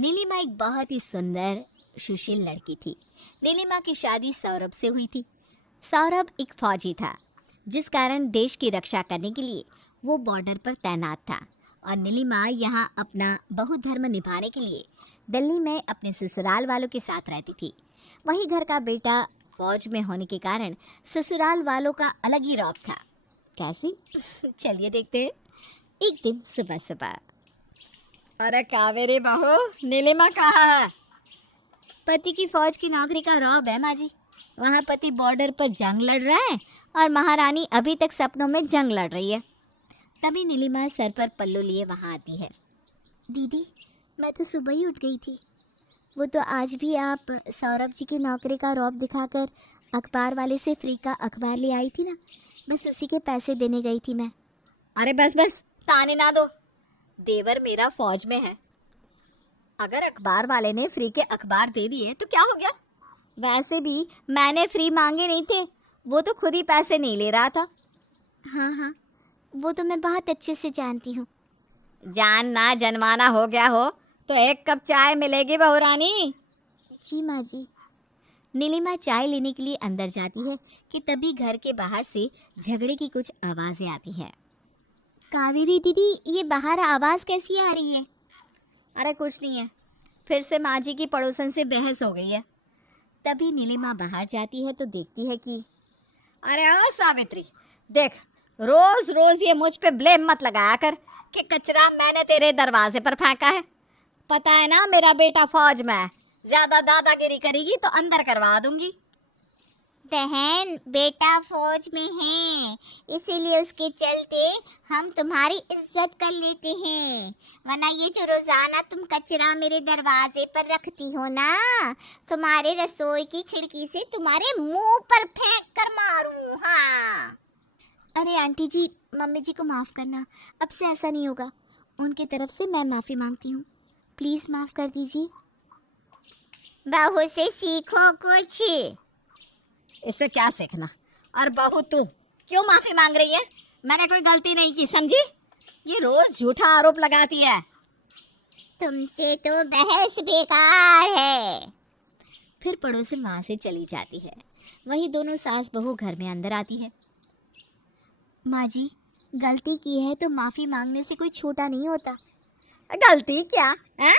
नीलिमा एक बहुत ही सुंदर सुशील लड़की थी। नीलिमा की शादी सौरभ से हुई थी। सौरभ एक फौजी था, जिस कारण देश की रक्षा करने के लिए वो बॉर्डर पर तैनात था और नीलिमा यहाँ अपना बहुधर्म निभाने के लिए दिल्ली में अपने ससुराल वालों के साथ रहती थी। वही घर का बेटा फौज में होने के कारण ससुराल वालों का अलग ही रौब था। कैसी? चलिए देखते हैं। एक दिन सुबह सुबह, अरे कावेरी बहू, नीलिमा कहाँ है? पति की फौज की नौकरी का रौब है माँ जी। वहाँ पति बॉर्डर पर जंग लड़ रहा है और महारानी अभी तक सपनों में जंग लड़ रही है। तभी नीलिमा सर पर पल्लू लिए वहाँ आती है। दीदी, मैं तो सुबह ही उठ गई थी। वो तो आज भी आप सौरभ जी की नौकरी का रौब दिखाकर अखबार वाले से फ्री का अखबार ले आई थी ना, बस उसी के पैसे देने गई थी मैं। अरे बस बस, ताने ना दो। देवर मेरा फौज में है। अगर अखबार वाले ने फ्री के अखबार दे दिए तो क्या हो गया? वैसे भी मैंने फ्री मांगे नहीं थे, वो तो खुद ही पैसे नहीं ले रहा था। हाँ हाँ, वो तो मैं बहुत अच्छे से जानती हूँ। जानना जनमाना हो गया हो तो एक कप चाय मिलेगी बहू रानी। जी माँ जी। नीलिमा चाय लेने के लिए अंदर जाती है कि तभी घर के बाहर से झगड़े की कुछ आवाज़ें आती हैं। कावेरी दीदी, ये बाहर आवाज़ कैसी आ रही है? अरे कुछ नहीं है, फिर से माँ जी की पड़ोसन से बहस हो गई है। तभी नीलिमा बाहर जाती है तो देखती है कि अरे ओ सावित्री, देख, रोज रोज ये मुझ पे ब्लेम मत लगाया कर कि कचरा मैंने तेरे दरवाजे पर फेंका है। पता है ना मेरा बेटा फौज में है, ज्यादा दादागिरी करेगी तो अंदर करवा दूंगी। बहन, बेटा फौज में है, इसीलिए उसके चलते हम तुम्हारी इज्जत कर लेते हैं, वरना ये जो रोजाना तुम कचरा मेरे दरवाजे पर रखती हो ना, तुम्हारे रसोई की खिड़की से तुम्हारे मुंह पर फेंक कर मारूं। हाँ। अरे आंटी जी, मम्मी जी को माफ़ करना, अब से ऐसा नहीं होगा। उनकी तरफ से मैं माफ़ी मांगती हूँ, प्लीज़ माफ़ कर दीजिए। बहू से सीखो कुछ। इससे क्या सीखना? और बहू तू क्यों माफी मांग रही है? मैंने कोई गलती नहीं की, समझी? ये रोज झूठा आरोप लगाती है। तुमसे तो बहस बेकार है। फिर पड़ोसन वहाँ से चली जाती है। वहीं दोनों सास बहू घर में अंदर आती है। माँ जी, गलती की है तो माफ़ी मांगने से कोई छोटा नहीं होता। गलती क्या है?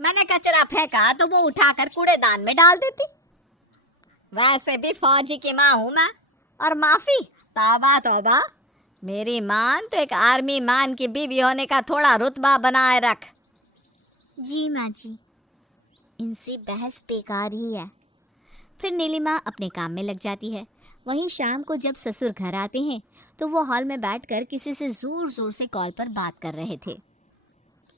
मैंने कचरा फेंका तो वो उठाकर कूड़ेदान में डाल देती। वैसे भी फौजी की माँ हूँ मैं, और माफी? तौबा तौबा, मेरी मान तो एक आर्मी मान की बीवी होने का थोड़ा रुतबा बनाए रख। जी माँ जी, इनसे बहस बेकार ही है। फिर नीलिमा अपने काम में लग जाती है। वहीं शाम को जब ससुर घर आते हैं तो वो हॉल में बैठकर किसी से जोर जोर से कॉल पर बात कर रहे थे।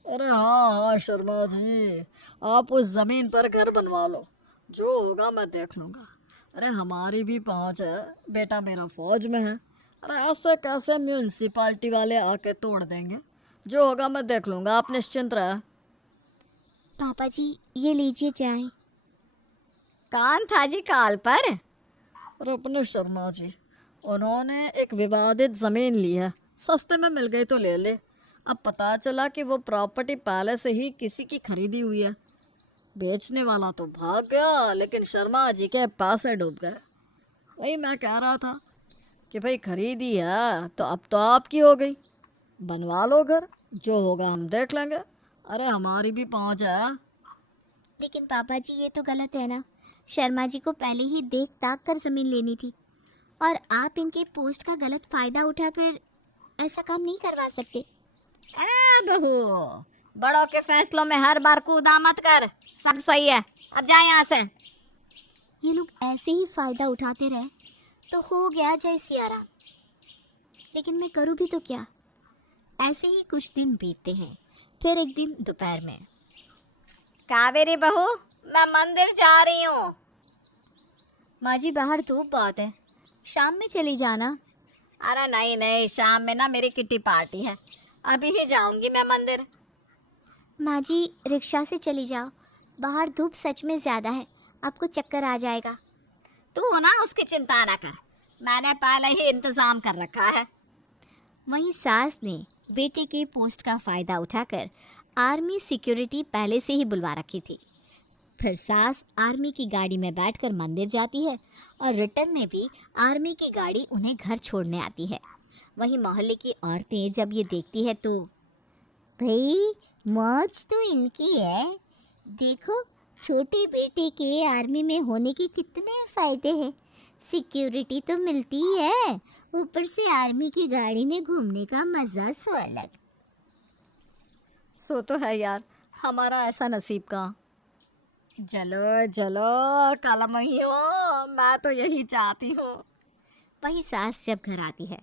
अरे हाँ हाँ शर्मा जी, आप उस जमीन पर घर बनवा लो, जो होगा मैं देख लूँगा। अरे हमारी भी पहुँच है, बेटा मेरा फौज में है। अरे ऐसे कैसे म्यूनसिपाल्टी वाले आके तोड़ देंगे? जो होगा मैं देख लूँगा, आप निश्चिंत रहे। पापा जी, ये लीजिए चाय। कान था जी काल पर? अरे अपने शर्मा जी, उन्होंने एक विवादित ज़मीन ली है, सस्ते में मिल गई तो ले ले। अब पता चला कि वो प्रॉपर्टी पहले से ही किसी की खरीदी हुई है। बेचने वाला तो भाग गया, लेकिन शर्मा जी के पैसे डूब गए। वही मैं कह रहा था कि भाई खरीदी है तो अब तो आपकी हो गई, बनवा लो घर, जो होगा हम देख लेंगे। अरे हमारी भी पहुंच है। लेकिन पापा जी, ये तो गलत है ना। शर्मा जी को पहले ही देख ताक कर ज़मीन लेनी थी और आप इनके पोस्ट का गलत फ़ायदा उठाकर ऐसा काम नहीं करवा सकते। बहू, बड़ों के फैसलों में हर बार कूदा मत कर, सब सही है, अब जा यहाँ से। ये लोग ऐसे ही फ़ायदा उठाते रहे तो हो गया जय सिया राम। लेकिन मैं करूँ भी तो क्या? ऐसे ही कुछ दिन बीतते हैं। फिर एक दिन दोपहर में, कावेरी बहू, मैं मंदिर जा रही हूँ। माँ जी, बाहर धूप बहुत है, शाम में चली जाना। अरे नहीं नहीं, शाम में ना मेरी किट्टी पार्टी है, अभी ही जाऊंगी मैं मंदिर। माँ जी, रिक्शा से चली जाओ, बाहर धूप सच में ज़्यादा है, आपको चक्कर आ जाएगा। तू ना उसकी चिंता ना कर, मैंने पहले ही इंतज़ाम कर रखा है। वहीं सास ने बेटे के पोस्ट का फ़ायदा उठाकर आर्मी सिक्योरिटी पहले से ही बुलवा रखी थी। फिर सास आर्मी की गाड़ी में बैठकर मंदिर जाती है और रिटर्न में भी आर्मी की गाड़ी उन्हें घर छोड़ने आती है। वहीं मोहल्ले की औरतें जब ये देखती है तो भाई मौज तो इनकी है, देखो छोटे बेटे के आर्मी में होने के कितने फायदे हैं, सिक्योरिटी तो मिलती है, ऊपर से आर्मी की गाड़ी में घूमने का मजा सो अलग। सो तो है यार, हमारा ऐसा नसीब का। चलो चलो काला महियो, मैं तो यही चाहती हूँ। वही सास जब घर आती है,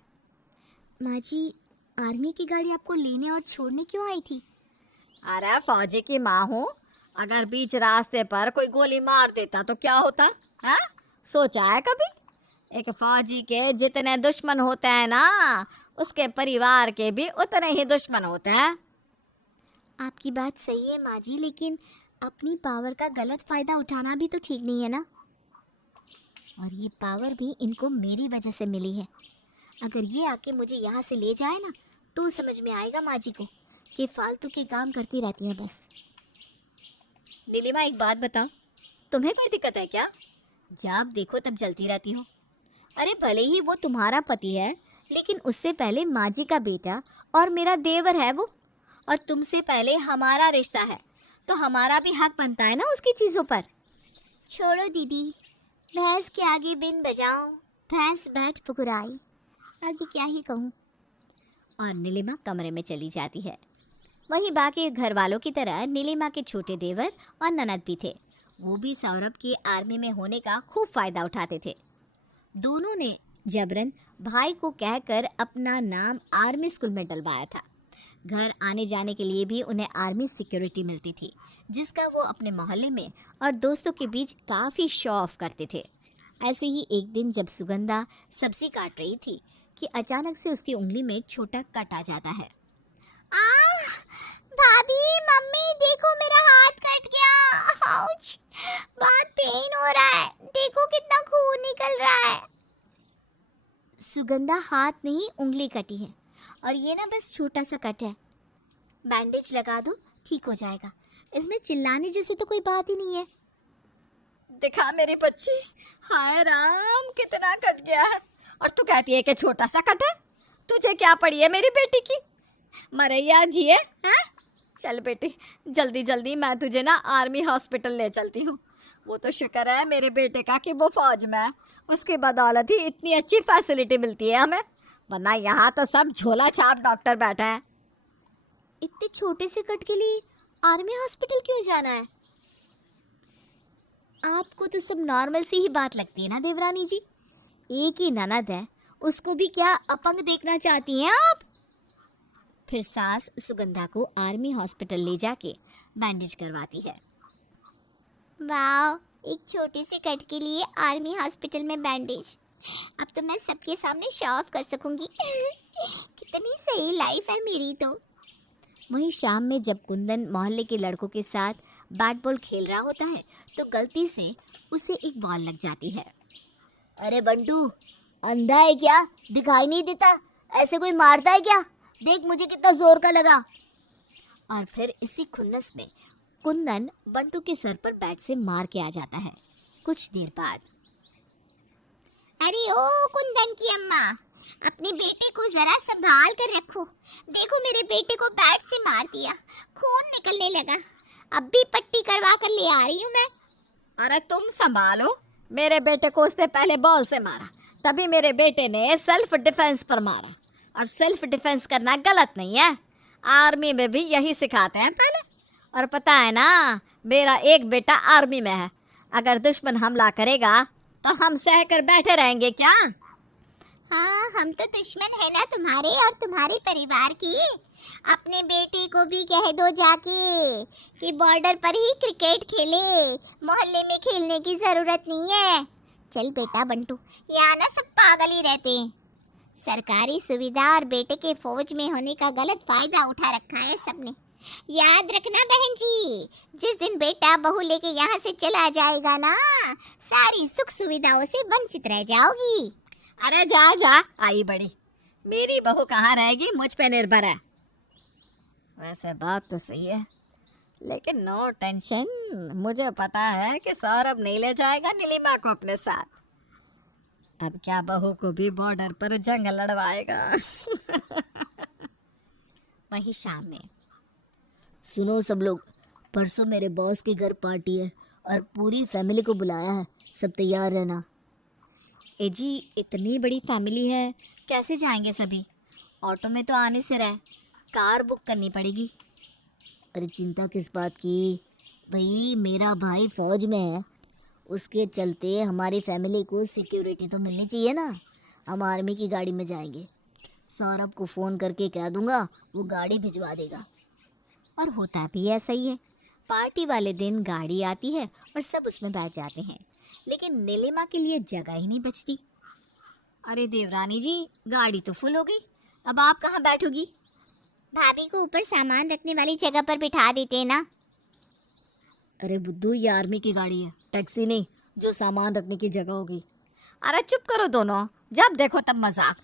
माँ जी आर्मी की गाड़ी आपको लेने और छोड़ने क्यों आई थी? अरे फौजी की माँ हूँ, अगर बीच रास्ते पर कोई गोली मार देता तो क्या होता है? सोचा है कभी? एक फौजी के जितने दुश्मन होते हैं ना, उसके परिवार के भी उतने ही दुश्मन होते हैं। आपकी बात सही है माँ जी, लेकिन अपनी पावर का गलत फायदा उठाना भी तो ठीक नहीं है ना। और ये पावर भी इनको मेरी वजह से मिली है। अगर ये आके मुझे यहाँ से ले जाए ना तो समझ में आएगा माँ जी को कि फालतू के काम करती रहती है बस। नीलिमा एक बात बता, तुम्हें कोई दिक्कत है क्या? जब देखो तब जलती रहती हो। अरे भले ही वो तुम्हारा पति है, लेकिन उससे पहले माँ जी का बेटा और मेरा देवर है वो, और तुमसे पहले हमारा रिश्ता है, तो हमारा भी हक बनता है ना उसकी चीज़ों पर। छोड़ो दीदी, भैंस के आगे बिन बजाऊं, भैंस बैठ पुकुराई, आगे क्या ही कहूँ। और नीलिमा कमरे में चली जाती है। वहीं बाकी घर वालों की तरह नीलिमा के छोटे देवर और ननद भी थे। वो भी सौरभ के आर्मी में होने का खूब फायदा उठाते थे। दोनों ने जबरन भाई को कहकर अपना नाम आर्मी स्कूल में डलवाया था। घर आने जाने के लिए भी उन्हें आर्मी सिक्योरिटी मिलती थी, जिसका वो अपने मोहल्ले में और दोस्तों के बीच काफ़ी शो ऑफ करते थे। ऐसे ही एक दिन जब सुगंधा सब्जी काट रही थी कि अचानक से उसकी उंगली में एक छोटा कट आ जाता है। भाभी, मम्मी देखो मेरा हाथ कट गया, आउच, बहुत पेन हो रहा है, देखो कितना खून निकल रहा है। सुगंधा हाथ नहीं उंगली कटी है, और ये ना बस छोटा सा कट है, बैंडेज लगा दो ठीक हो जाएगा, इसमें चिल्लाने जैसी तो कोई बात ही नहीं है। दिखा मेरी बच्ची, हाय राम कितना कट गया है, और तू कहती है कि छोटा सा कट है। तुझे क्या पड़ी है मेरी बेटी की? मरैया जिए हैं? चल बेटी, जल्दी जल्दी मैं तुझे ना आर्मी हॉस्पिटल ले चलती हूँ। वो तो शुक्र है मेरे बेटे का कि वो फौज में है, उसकी बदौलत ही इतनी अच्छी फैसिलिटी मिलती है हमें, वरना यहाँ तो सब झोला छाप डॉक्टर बैठे हैं। इतने छोटे से कट के लिए आर्मी हॉस्पिटल क्यों जाना है? आपको तो सब नॉर्मल सी ही बात लगती है ना देवरानी जी। एक ही ननद है, उसको भी क्या अपंग देखना चाहती हैं आप? फिर सास सुगंधा को आर्मी हॉस्पिटल ले जाके बैंडेज करवाती है। वाह, एक छोटे से कट के लिए आर्मी हॉस्पिटल में बैंडेज, अब तो मैं सबके सामने शो ऑफ कर सकूंगी। कितनी सही लाइफ है मेरी तो। वहीं शाम में जब कुंदन मोहल्ले के लड़कों के साथ बैट बॉल खेल रहा होता है तो गलती से उसे एक बॉल लग जाती है। अरे बंटू, अंधा है क्या? दिखाई नहीं देता? ऐसे कोई मारता है क्या? देख मुझे कितना जोर का लगा। और फिर इसी खुन्नस में कुंदन बंटू के सर पर बैट से मार के आ जाता है। कुछ देर बाद, अरे ओ कुंदन की अम्मा, अपने बेटे को जरा संभाल कर रखो, देखो मेरे बेटे को बैट से मार दिया, खून निकलने लगा, अब भी पट्टी करवा कर ले आ रही हूँ मैं। अरे तुम संभालो, मेरे बेटे को उसने पहले बॉल से मारा, तभी मेरे बेटे ने सेल्फ डिफेंस पर मारा, और सेल्फ डिफेंस करना गलत नहीं है, आर्मी में भी यही सिखाते हैं पहले। और पता है ना, मेरा एक बेटा आर्मी में है, अगर दुश्मन हमला करेगा तो हम सह कर बैठे रहेंगे क्या? हाँ, हम तो दुश्मन है ना तुम्हारे और तुम्हारे परिवार की। अपने बेटे को भी कह दो जाके कि बॉर्डर पर ही क्रिकेट खेले, मोहल्ले में खेलने की जरूरत नहीं है। चल बेटा बंटू, यहाँ ना सब पागल ही रहते हैं, सरकारी सुविधा और बेटे के फौज में होने का गलत फायदा उठा रखा है सबने। याद रखना बहन जी, जिस दिन बेटा बहू लेके यहाँ से चला जाएगा ना, सारी सुख सुविधाओं से वंचित रह जाओगी। अरे जा जा, आई बड़ी, मेरी बहू कहाँ रहेगी, मुझ पे निर्भर है। वैसे बात तो सही है, लेकिन नो टेंशन, मुझे पता है कि सौरभ नहीं ले जाएगा नीलिमा को अपने साथ। अब क्या बहू को भी बॉर्डर पर जंग लड़वाएगा। वही शाम में, सुनो सब लोग, परसों मेरे बॉस के घर पार्टी है और पूरी फैमिली को बुलाया है, सब तैयार रहना। ए जी इतनी बड़ी फैमिली है, कैसे जाएंगे सभी? ऑटो में तो आने से रहे, कार बुक करनी पड़ेगी। अरे चिंता किस बात की भाई, मेरा भाई फौज में है, उसके चलते हमारी फैमिली को सिक्योरिटी तो मिलनी चाहिए ना। हम आर्मी की गाड़ी में जाएंगे, सौरभ को फ़ोन करके कह दूंगा, वो गाड़ी भिजवा देगा। और होता भी ऐसा ही है, पार्टी वाले दिन गाड़ी आती है और सब उसमें बैठ जाते हैं, लेकिन नीलिमा के लिए जगह ही नहीं बचती। अरे देवरानी जी, गाड़ी तो फुल हो गई, अब आप कहाँ बैठोगी? भाभी को ऊपर सामान रखने वाली जगह पर बिठा देते हैं ना। अरे बुद्धू, ये आर्मी की गाड़ी है, टैक्सी नहीं जो सामान रखने की जगह होगी। अरे चुप करो दोनों, जब देखो तब मजाक।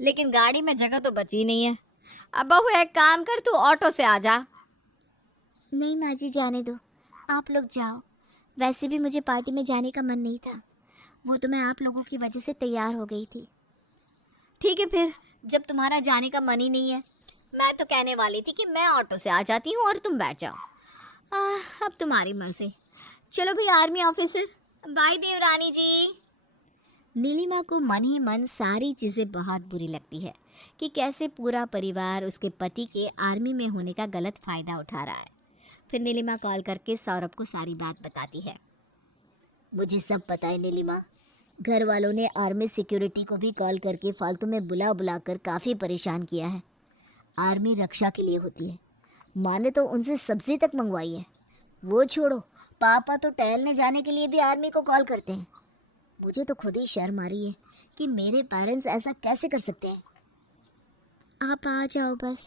लेकिन गाड़ी में जगह तो बची नहीं है। अब बहू एक काम कर, तू ऑटो से आ जा। नहीं माँ जी, जाने दो, आप लोग जाओ। वैसे भी मुझे पार्टी में जाने का मन नहीं था, वो तो मैं आप लोगों की वजह से तैयार हो गई थी। ठीक है फिर, जब तुम्हारा जाने का मन ही नहीं है, मैं तो कहने वाली थी कि मैं ऑटो से आ जाती हूँ और तुम बैठ जाओ। अब तुम्हारी मर्जी। चलो भाई आर्मी ऑफिसर, बाय देवरानी जी। नीलिमा को मन ही मन सारी चीज़ें बहुत बुरी लगती है कि कैसे पूरा परिवार उसके पति के आर्मी में होने का गलत फ़ायदा उठा रहा है। फिर नीलिमा कॉल करके सौरभ को सारी बात बताती है। मुझे सब पता है नीलिमा, घर वालों ने आर्मी सिक्योरिटी को भी कॉल करके फालतू में बुला बुला कर काफ़ी परेशान किया है। आर्मी रक्षा के लिए होती है, माँ ने तो उनसे सब्जी तक मंगवाई है। वो छोड़ो, पापा तो टहलने जाने के लिए भी आर्मी को कॉल करते हैं। मुझे तो खुद ही शर्म आ रही है कि मेरे पेरेंट्स ऐसा कैसे कर सकते हैं। आप आ जाओ बस।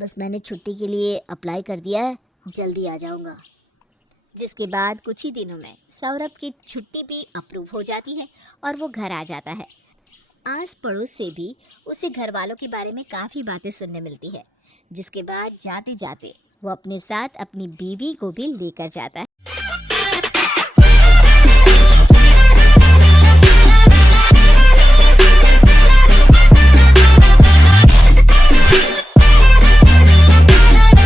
बस मैंने छुट्टी के लिए अप्लाई कर दिया है, जल्दी आ जाऊंगा। जिसके बाद कुछ ही दिनों में सौरभ की छुट्टी भी अप्रूव हो जाती है और वो घर आ जाता है। आस पड़ोस से भी उसे घर वालों के बारे में काफ़ी बातें सुनने मिलती है, जिसके बाद जाते जाते वो अपने साथ अपनी बीवी को भी लेकर जाता है।